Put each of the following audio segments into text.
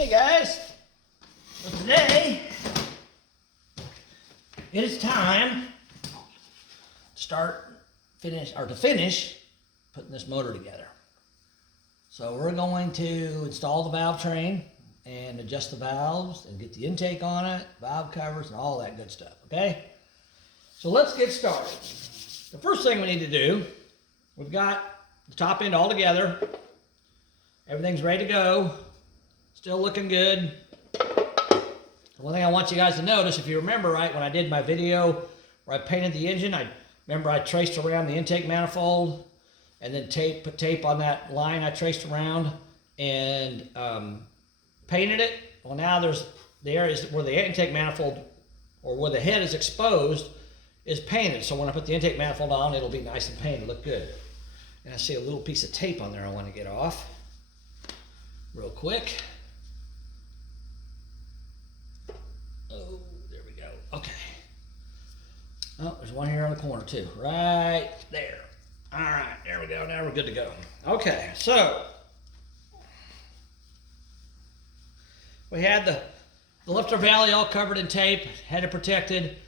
Hey guys, so today it is time to finish putting this motor together. So we're going to install the valve train and adjust the valves and get the intake on it, valve covers and all that good stuff, okay? So let's get started. The first thing we need to do, we've got the top end all together. Everything's ready to go. Still looking good. One thing I want you guys to notice, if you remember right, when I did my video where I painted the engine, I traced around the intake manifold and then put tape on that line I traced around and painted it. Well, now there's the areas where the intake manifold or where the head is exposed is painted. So when I put the intake manifold on, it'll be nice and painted, look good. And I see a little piece of tape on there I want to get off real quick. Oh, there we go. Okay. Oh, there's one here on the corner too. Right there. All right, there we go. Now we're good to go. Okay, so we had the lifter valley all covered in tape, had it protected.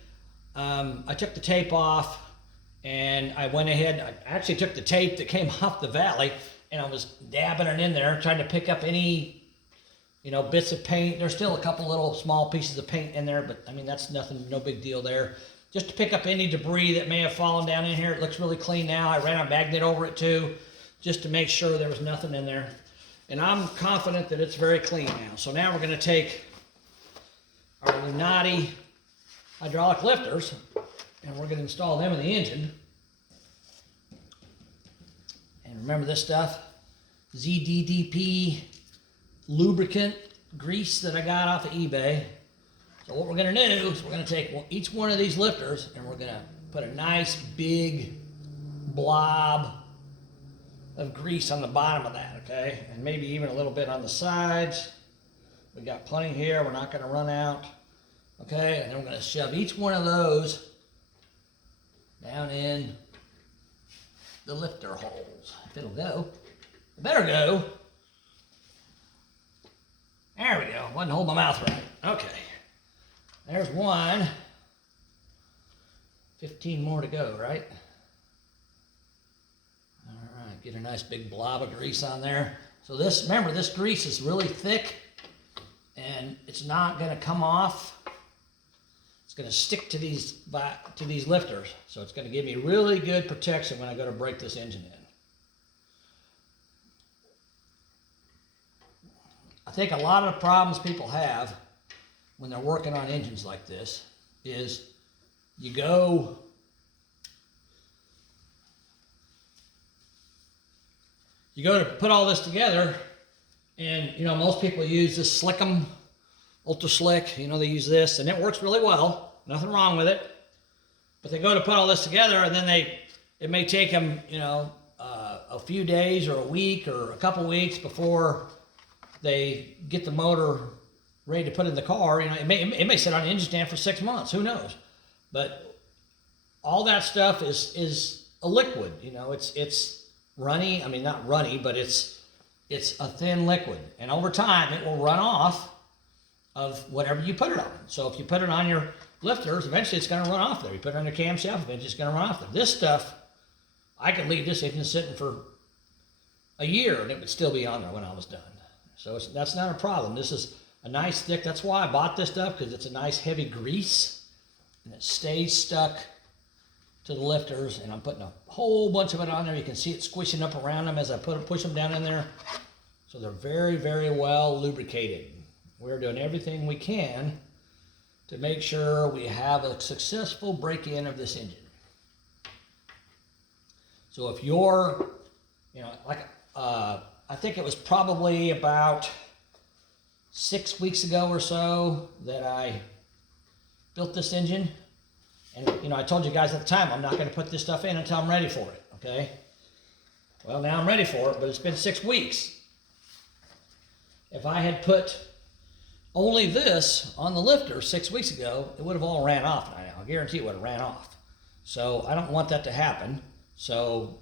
I took the tape off and I went ahead, I actually took the tape that came off the valley and I was dabbing it in there, trying to pick up any bits of paint. There's still a couple little small pieces of paint in there, but I mean, that's nothing, no big deal there. Just to pick up any debris that may have fallen down in here. It looks really clean now. I ran a magnet over it too, just to make sure there was nothing in there. And I'm confident that it's very clean now. So now we're gonna take our Lunati hydraulic lifters and we're gonna install them in the engine. And remember this stuff, ZDDP lubricant grease that I got off of eBay. So what we're gonna do is we're gonna take each one of these lifters and we're gonna put a nice big blob of grease on the bottom of that, okay? And maybe even a little bit on the sides. We got plenty here, we're not gonna run out, okay? And then we're gonna shove each one of those down in the lifter holes. If it'll go, it better go. There we go, wasn't holding my mouth right. Okay, there's one. 15 more to go, right? All right, get a nice big blob of grease on there. So this, remember, this grease is really thick and it's not gonna come off. It's gonna stick to these lifters. So it's gonna give me really good protection when I go to break this engine in. I think a lot of the problems people have when they're working on engines like this is you go to put all this together and most people use this Slickum Ultra Slick, they use this and it works really well, nothing wrong with it, but they go to put all this together and then it may take them a few days or a week or a couple weeks before they get the motor ready to put in the car. It may sit on an engine stand for 6 months, who knows? But all that stuff is a liquid, it's runny. I mean, not runny, but it's a thin liquid. And over time, it will run off of whatever you put it on. So if you put it on your lifters, eventually it's gonna run off there. You put it on your camshaft, eventually it's gonna run off there. This stuff, I could leave this engine sitting for a year and it would still be on there when I was done. So that's not a problem. This is a nice thick, that's why I bought this stuff, because it's a nice heavy grease and it stays stuck to the lifters, and I'm putting a whole bunch of it on there. You can see it squishing up around them as I push them down in there. So they're very, very well lubricated. We're doing everything we can to make sure we have a successful break-in of this engine. So if you're, I think it was probably about 6 weeks ago or so that I built this engine. And I told you guys at the time, I'm not gonna put this stuff in until I'm ready for it, okay? Well, now I'm ready for it, but it's been 6 weeks. If I had put only this on the lifter 6 weeks ago, it would have all ran off by now. I guarantee it would have ran off. So I don't want that to happen. So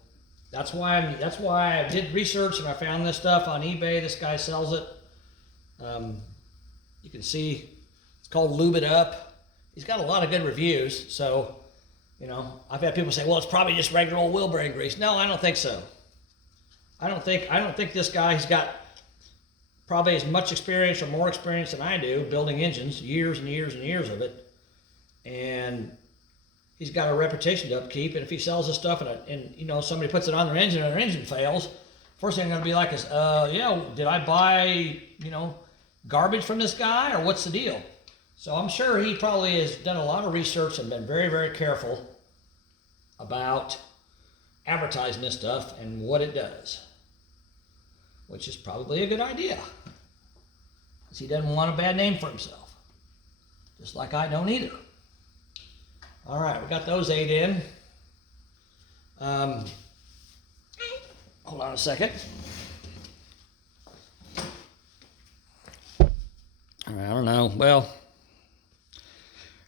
that's why I did research and I found this stuff on eBay. This guy sells it. You can see it's called Lube It Up. He's got a lot of good reviews. So, you know, I've had people say, well, it's probably just regular old wheel bearing grease. No, I don't think so. I don't think this guy's got probably as much experience or more experience than I do building engines, years and years and years of it. And he's got a reputation to upkeep. And if he sells this stuff and you know, somebody puts it on their engine and their engine fails, first thing I'm going to be like is, yeah, did I buy, you know, garbage from this guy or what's the deal? So I'm sure he probably has done a lot of research and been very, very careful about advertising this stuff and what it does, which is probably a good idea because he doesn't want a bad name for himself, just like I don't either. All right, we got those 8 in. Hold on a second. All right, I don't know. Well,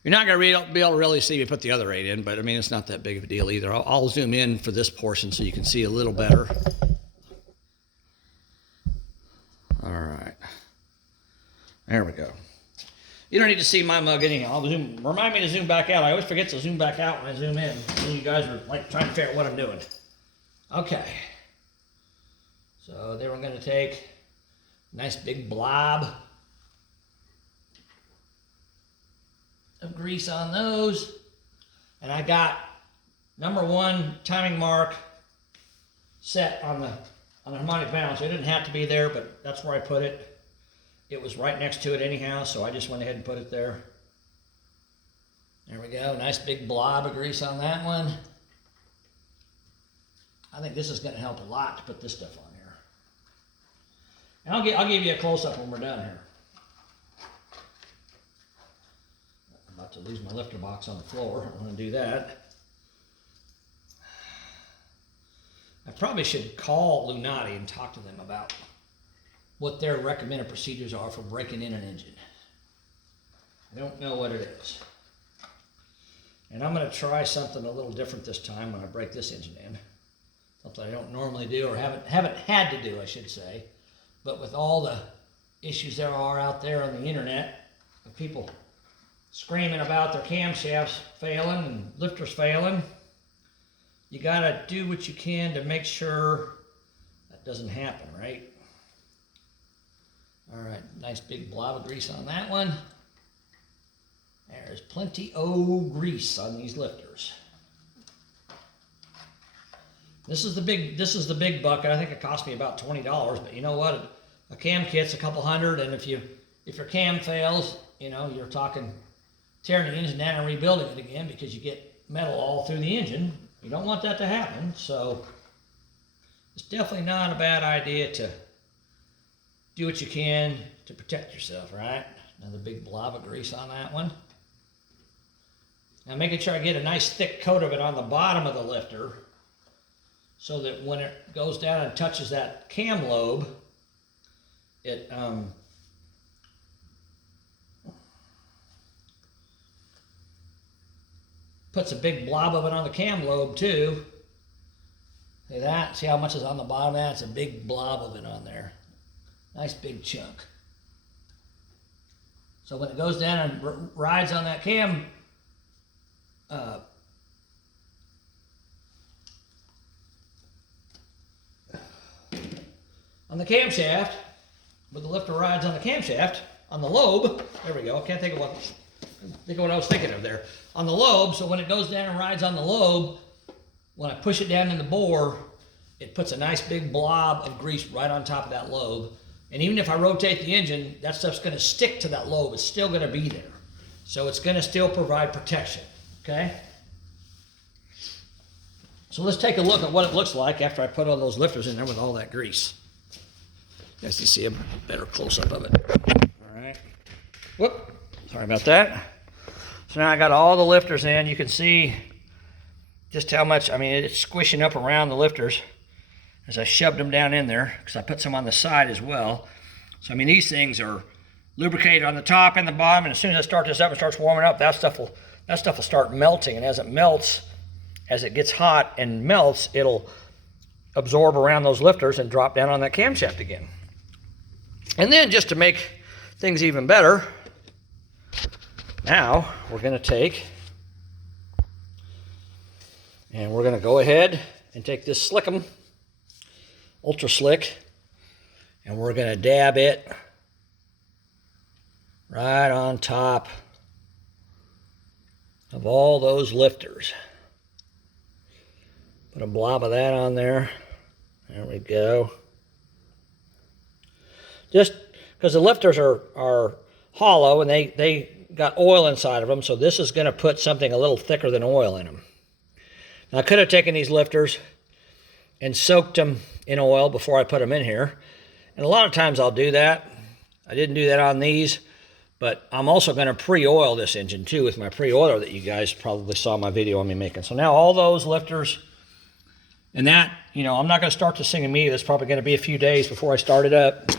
you're not going to be able to really see me put the other 8 in, but I mean, it's not that big of a deal either. I'll zoom in for this portion so you can see a little better. All right. There we go. You don't need to see my mug anyhow. Remind me to zoom back out. I always forget to zoom back out when I zoom in. And you guys are like trying to figure out what I'm doing. Okay. So then we're going to take a nice big blob of grease on those. And I got number 1 timing mark set on the harmonic balance. It didn't have to be there, but that's where I put it. It was right next to it anyhow, so I just went ahead and put it there. There we go, nice big blob of grease on that one. I think this is going to help a lot to put this stuff on here. And I'll give you a close-up when we're done here. I'm about to lose my lifter box on the floor. I don't want to do that. I probably should call Lunati and talk to them about what their recommended procedures are for breaking in an engine. I don't know what it is. And I'm going to try something a little different this time when I break this engine in. Something I don't normally do, or haven't had to do, I should say. But with all the issues there are out there on the internet of people screaming about their camshafts failing and lifters failing, you got to do what you can to make sure that doesn't happen, right? All right, nice big blob of grease on that one. There's plenty of grease on these lifters. This is the big bucket. I think it cost me about $20, but you know what? A cam kit's a couple hundred, and if your cam fails, you know, you're talking tearing the engine down and rebuilding it again because you get metal all through the engine. You don't want that to happen, so it's definitely not a bad idea to do what you can to protect yourself, right? Another big blob of grease on that one. Now making sure I get a nice thick coat of it on the bottom of the lifter so that when it goes down and touches that cam lobe, it puts a big blob of it on the cam lobe too. See that? See how much is on the bottom of that? It's a big blob of it on there. Nice big chunk. So when it goes down and rides on that cam, on the camshaft, when the lifter rides on the camshaft, on the lobe, there we go, I can't think of what I was thinking of there. On the lobe, so when it goes down and rides on the lobe, when I push it down in the bore, it puts a nice big blob of grease right on top of that lobe. And even if I rotate the engine, that stuff's going to stick to that lobe. It's still going to be there. So it's going to still provide protection, okay? So let's take a look at what it looks like after I put all those lifters in there with all that grease. You guys can see a better close-up of it. All right. Whoop. Sorry about that. So now I got all the lifters in. You can see just how much, I mean, it's squishing up around the lifters as I shoved them down in there, because I put some on the side as well. So I mean, these things are lubricated on the top and the bottom, and as soon as I start this up and starts warming up, that stuff will start melting, and as it melts, as it gets hot and melts, it'll absorb around those lifters and drop down on that camshaft again. And then just to make things even better, now we're going to take and we're going to go ahead and take this Slickum Ultra Slick and we're going to dab it right on top of all those lifters. Put a blob of that on there. There we go. Just because the lifters are hollow and they got oil inside of them, so this is going to put something a little thicker than oil in them. Now, I could have taken these lifters and soaked them in oil before I put them in here. And a lot of times I'll do that. I didn't do that on these, but I'm also going to pre-oil this engine too with my pre-oiler that you guys probably saw my video on me making. So now all those lifters and that, you know, I'm not going to start this thing immediately. It's probably going to be a few days before I start it up.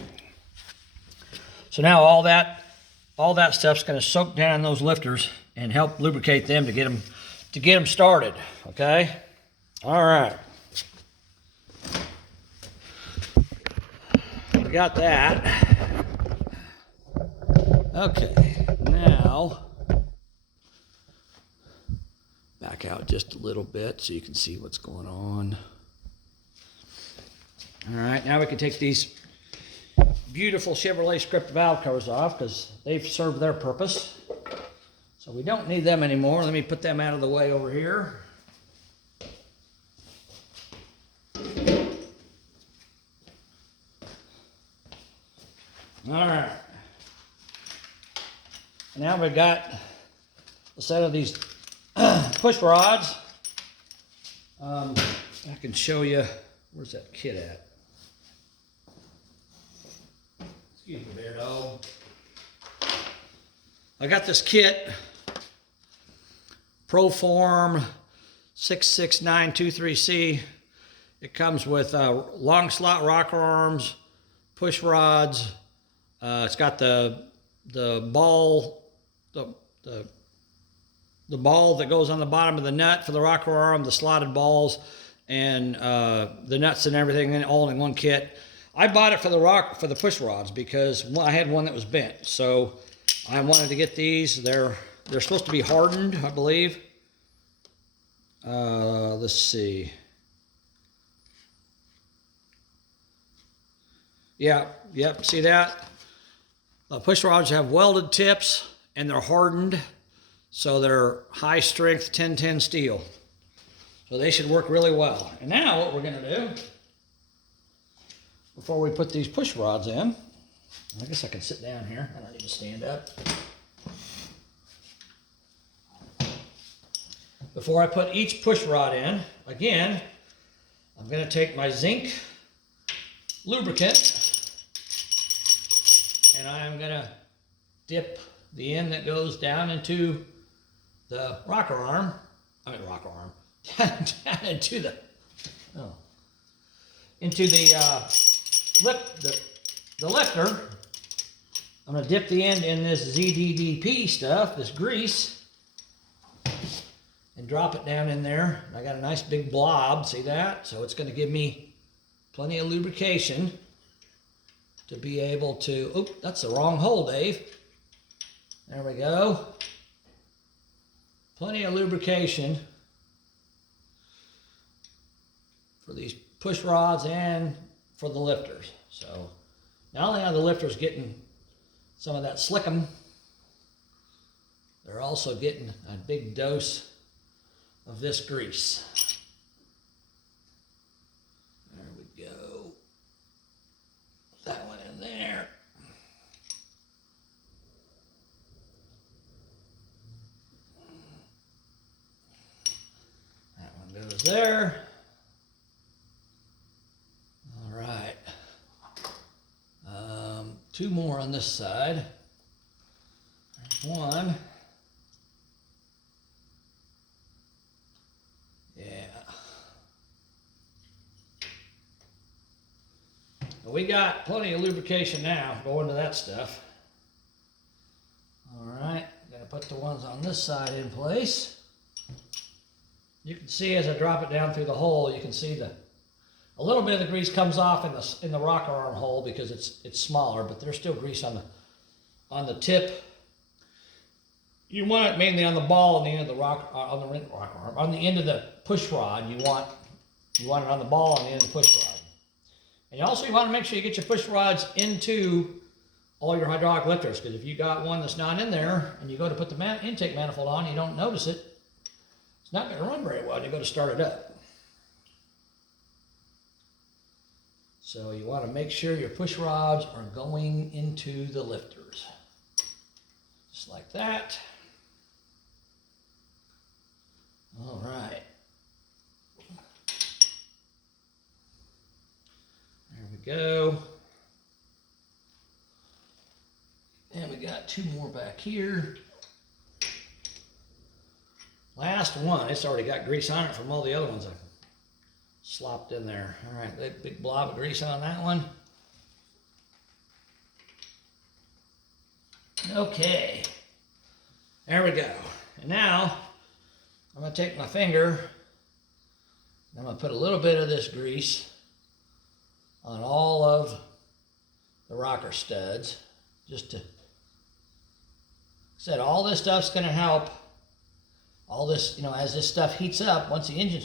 So now all that stuff's going to soak down in those lifters and help lubricate them to get them started. Okay. All right. We got that. Okay. Now back out just a little bit so you can see what's going on. All right. Now we can take these beautiful Chevrolet script valve covers off because they've served their purpose. So we don't need them anymore. Let me put them out of the way over here. All right. Now we've got a set of these push rods. I can show you, where's that kit at? Excuse me there, dog. I got this kit, Proform 66923C. It comes with long slot rocker arms, push rods. It's got the ball, the ball that goes on the bottom of the nut for the rocker arm, the slotted balls, and the nuts and everything all in one kit. I bought it for the push rods because I had one that was bent, so I wanted to get these. They're supposed to be hardened, I believe. Let's see. Yeah, yep. See that? The push rods have welded tips and they're hardened, so they're high strength 1010 steel. So they should work really well. And now what we're going to do, before we put these push rods in, I guess I can sit down here. I don't need to stand up. Before I put each push rod in, again, I'm going to take my zinc lubricant and I'm going to dip the end that goes down into the rocker arm. Down into the lifter. I'm going to dip the end in this ZDDP stuff, this grease, and drop it down in there. I got a nice big blob, see that? So it's going to give me plenty of lubrication to be able to, oop, that's the wrong hole, Dave. There we go. Plenty of lubrication for these push rods and for the lifters. So not only are the lifters getting some of that slickum, they're also getting a big dose of this grease. There we go. Put that one in there. That one goes there. All right. Two more on this side. There's one. Yeah. We got plenty of lubrication now going to that stuff. All right, gotta put the ones on this side in place. You can see as I drop it down through the hole, you can see a little bit of the grease comes off in the rocker arm hole because it's smaller, but there's still grease on on the tip. You want it mainly on the ball and the end of the rocker arm. On the end of the push rod, you want it on the ball and the end of the push rod. And you want to make sure you get your push rods into all your hydraulic lifters, because if you got one that's not in there and you go to put the intake manifold on, you don't notice it, it's not going to run very well when you go to start it up. So you want to make sure your push rods are going into the lifters. Just like that. All right. There we go. And we got two more back here. Last one. It's already got grease on it from all the other ones I've slopped in there. All right, big blob of grease on that one. Okay. There we go. And now I'm going to take my finger and I'm going to put a little bit of this grease on all of the rocker studs, just to said all this stuff's going to help. All this, as this stuff heats up, once the engine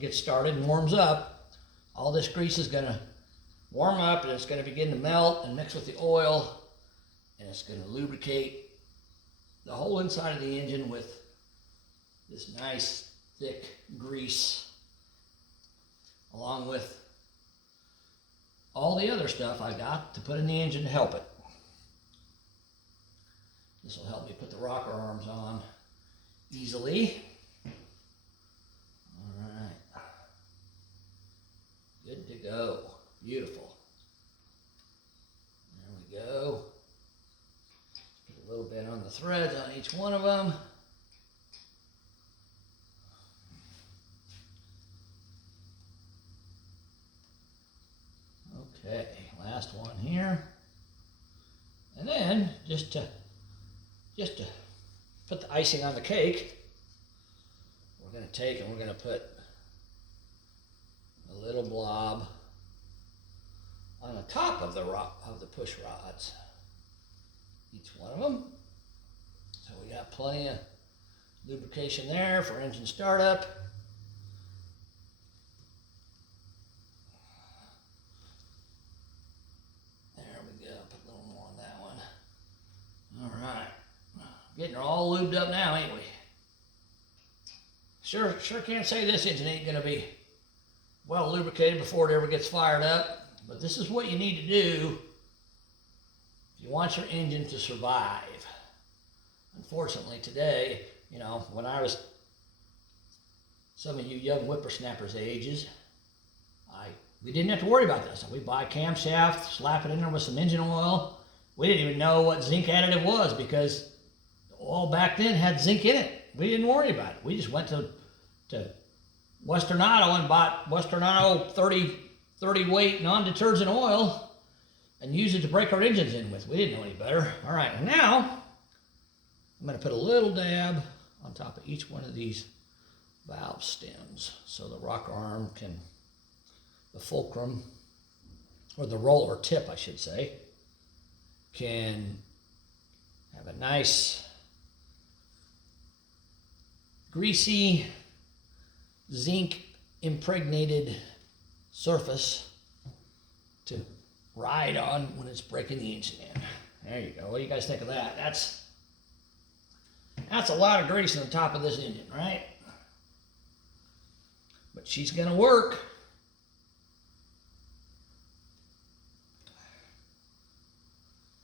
gets started and warms up, all this grease is going to warm up and it's going to begin to melt and mix with the oil, and it's going to lubricate the whole inside of the engine with this nice thick grease, along with all the other stuff I got to put in the engine to help it. This will help me put the rocker arms on easily. All right. Good to go. Beautiful. There we go. Put a little bit on the threads on each one of them. Okay, last one here. And then just to put the icing on the cake, we're going to take and we're going to put a little blob on the top of the push rods, each one of them. So we got plenty of lubrication there for engine startup. There we go. Put a little more on that one. All right. Getting her all lubed up now, ain't we? Sure can't say this engine ain't gonna be well lubricated before it ever gets fired up, but this is what you need to do if you want your engine to survive. Unfortunately today, when I was some of you young whippersnappers' ages, we didn't have to worry about this. We buy a camshaft, slap it in there with some engine oil. We didn't even know what zinc additive was, because oil back then had zinc in it. We didn't worry about it. We just went to Western Auto and bought Western Auto 30 weight non-detergent oil and used it to break our engines in with. We didn't know any better. All right, and now I'm going to put a little dab on top of each one of these valve stems so the rocker arm the fulcrum, or the roller tip I should say, can have a nice greasy zinc impregnated surface to ride on when it's breaking the engine in. There you go. What do you guys think of that? That's a lot of grease on the top of this engine, right? But she's gonna work.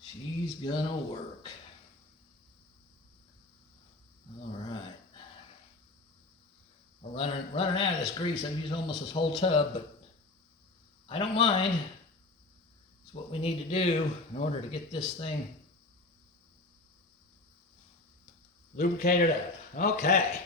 She's gonna work. All right. We're running out of this grease. I've used almost this whole tub, but I don't mind. It's what we need to do in order to get this thing lubricated up. Okay.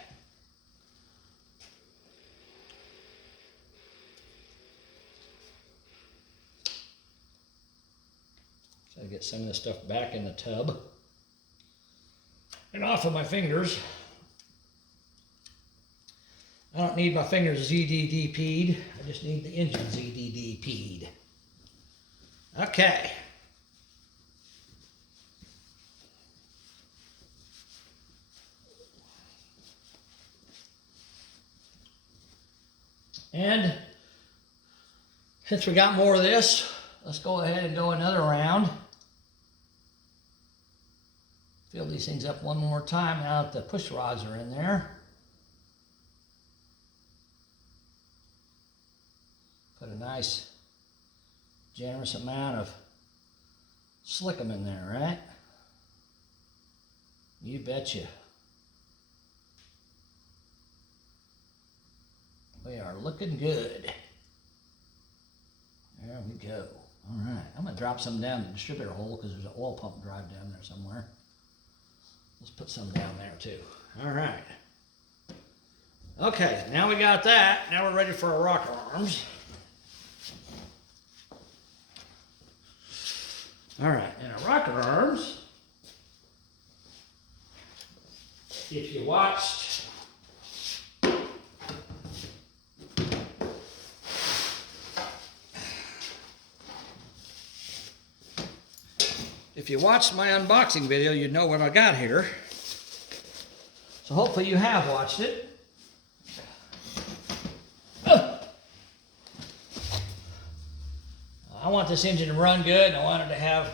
So I get some of this stuff back in the tub and off of my fingers. I don't need my fingers ZDDP'd. I just need the engine ZDDP'd. Okay. And since we got more of this, let's go ahead and go another round. Fill these things up one more time now that the push rods are in there. Put a nice, generous amount of slickum in there, right? You betcha. We are looking good. There we go. All right, I'm gonna drop some down the distributor hole because there's an oil pump drive down there somewhere. Let's put some down there too. All right. Okay, now we got that. Now we're ready for our rocker arms. All right, and our rocker arms, if you watched my unboxing video, you'd know what I got here. So hopefully you have watched it. I want this engine to run good, and I want it to have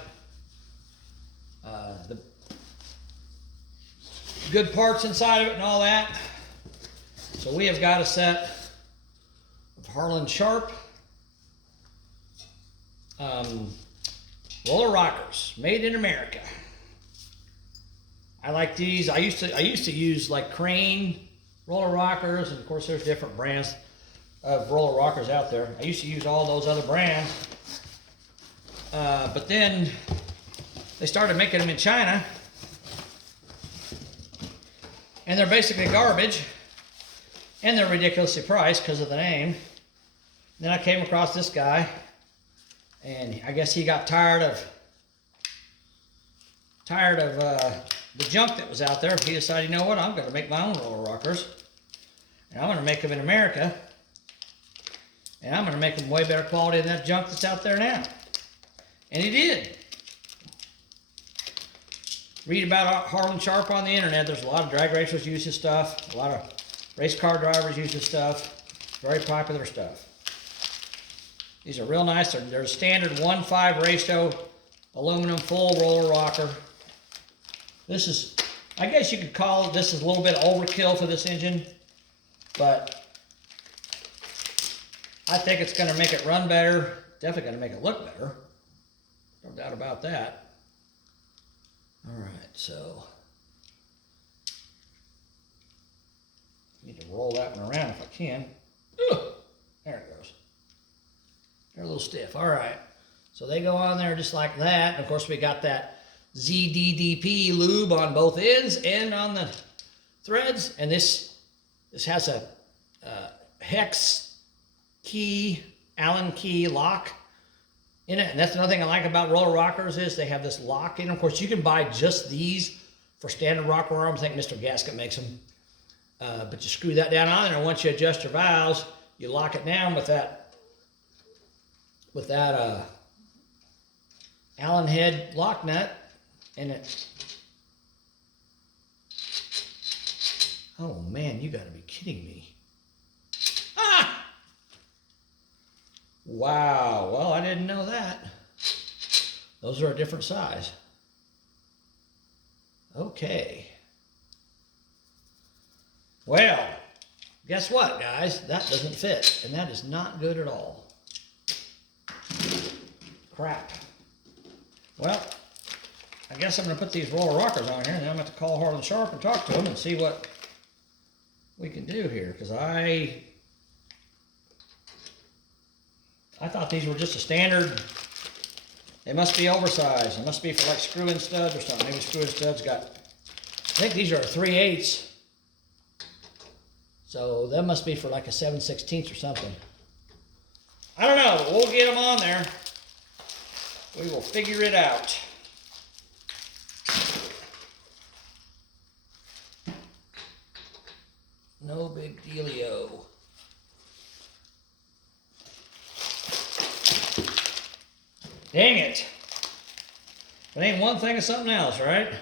the good parts inside of it and all that. So we have got a set of Harlan Sharp roller rockers, made in America. I like these. I used to use like Crane roller rockers, and of course there's different brands of roller rockers out there. I used to use all those other brands. But then they started making them in China, and they're basically garbage, and they're ridiculously priced because of the name. And then I came across this guy, and I guess he got tired of the junk that was out there. He decided, you know what, I'm going to make my own roller rockers, and I'm going to make them in America, and I'm going to make them way better quality than that junk that's out there now. And he did. Read about Harlan Sharp on the internet. There's a lot of drag racers use his stuff. A lot of race car drivers use his stuff. Very popular stuff. These are real nice. They're a standard 1:5 ratio aluminum full roller rocker. This is, I guess you could call it, this is a little bit overkill for this engine, but I think it's going to make it run better. Definitely going to make it look better. No doubt about that. All right, so I need to roll that one around if I can. Ugh, there it goes. They're a little stiff. All right, so they go on there just like that. And of course, we got that ZDDP lube on both ends and on the threads. And this has a hex key, Allen key lock in it. And that's another thing I like about roller rockers is they have this lock in. Of course, you can buy just these for standard rocker arms. I think Mr. Gasket makes them. But you screw that down on there, and once you adjust your valves, you lock it down with that Allen head lock nut, and it. Oh man, you got to be kidding me! Ah! Wow, well, I didn't know that. Those are a different size. Okay. Well, guess what, guys? That doesn't fit, and that is not good at all. Crap. Well, I guess I'm going to put these roller rockers on here, and then I'm going to have to call Harlan Sharp and talk to him and see what we can do here, because I thought these were just a standard. They must be oversized. It must be for like screw-in studs or something. Maybe screw-in studs got, I think these are 3/8. So that must be for like a 7/16 or something. I don't know, but we'll get them on there. We will figure it out. No big dealio. Dang it. It ain't one thing or something else, right?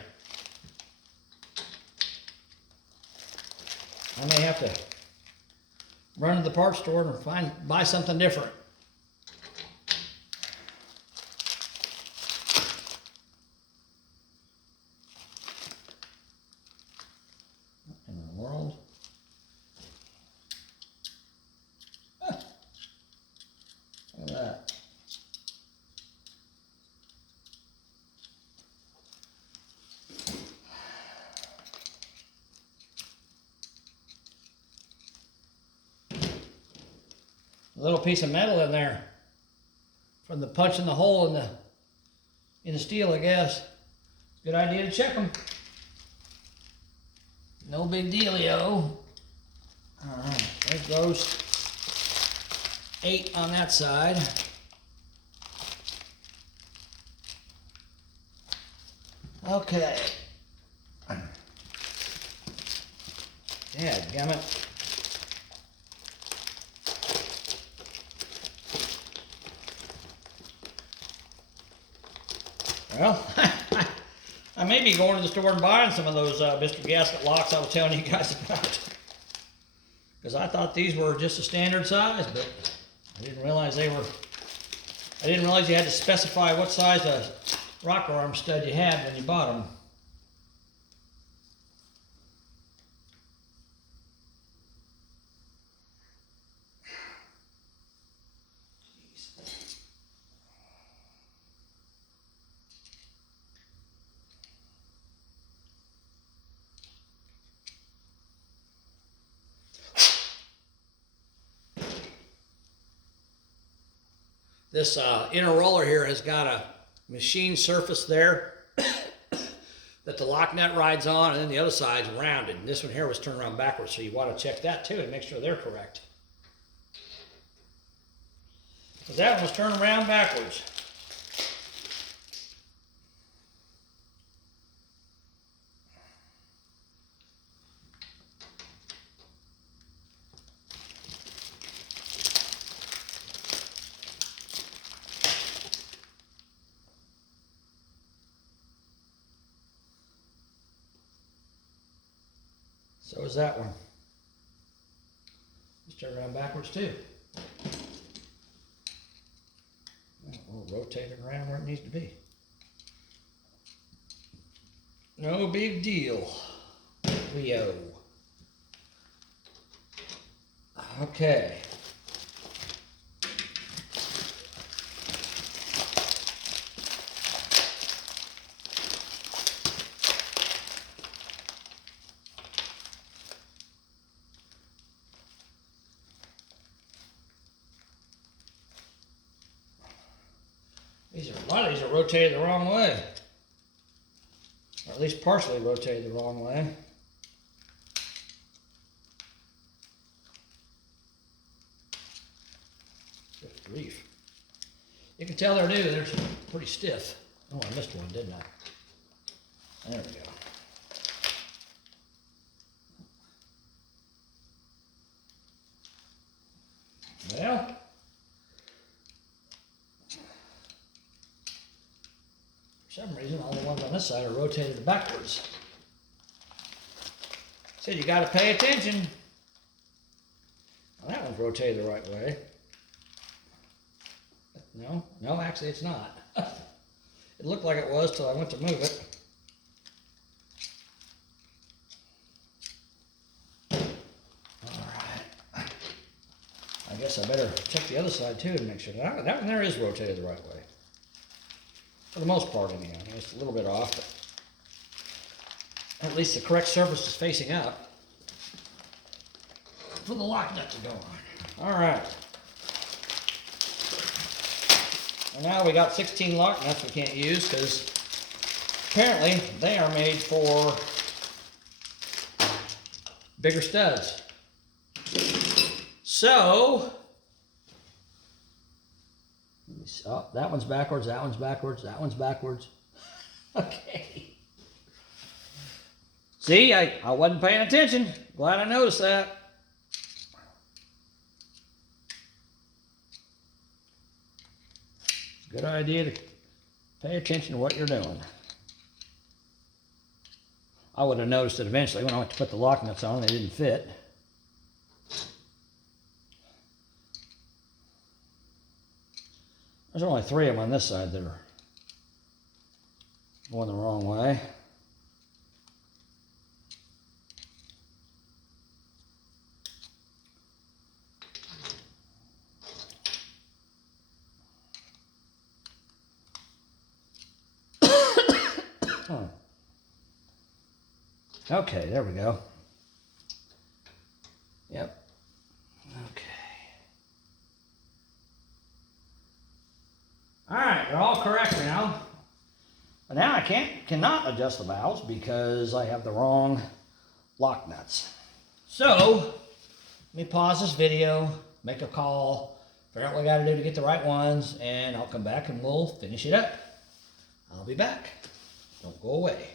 I may have to run to the parts store and buy something different. What in the world? Huh. Look at that. A little piece of metal in there from the punch in the hole in the steel, I guess. Good idea to check them. No big dealio. All right, there goes 8 on that side. Okay. Dadgummit. Well, I may be going to the store and buying some of those Mr. Gasket locks I was telling you guys about. Because I thought these were just a standard size, but I didn't realize I didn't realize you had to specify what size of rocker arm stud you had when you bought them. This inner roller here has got a machine surface there that the lock nut rides on, and then the other side's rounded. And this one here was turned around backwards, so you want to check that too and make sure they're correct. Because that one was turned around backwards. So is that one. Just turn around backwards too. We'll rotate it around where it needs to be. No big deal. Leo. Okay. A lot of these are rotated the wrong way. Or at least partially rotated the wrong way. Good grief. You can tell they're new, they're pretty stiff. Oh, I missed one, didn't I? There we go. Well, for some reason, all the ones on this side are rotated backwards. Said you got to pay attention. Well, that one's rotated the right way. No, actually it's not. It looked like it was till I went to move it. Alright. I guess I better check the other side too to make sure. That one there is rotated the right way. For the most part, anyhow. It's a little bit off, but at least the correct surface is facing up for the lock nut to go on. All right. And now we got 16 lock nuts we can't use because apparently they are made for bigger studs. So, oh, that one's backwards, that one's backwards, that one's backwards. Okay. See, I wasn't paying attention. Glad I noticed that. Good idea to pay attention to what you're doing. I would have noticed it eventually when I went to put the lock nuts on, they didn't fit. There's only 3 of them on this side that are going the wrong way. Okay, there we go. Yep. Okay. All right, they're all correct now. But now I cannot adjust the valves because I have the wrong lock nuts. So, let me pause this video, make a call, figure out what I gotta do to get the right ones, and I'll come back and we'll finish it up. I'll be back. Don't go away.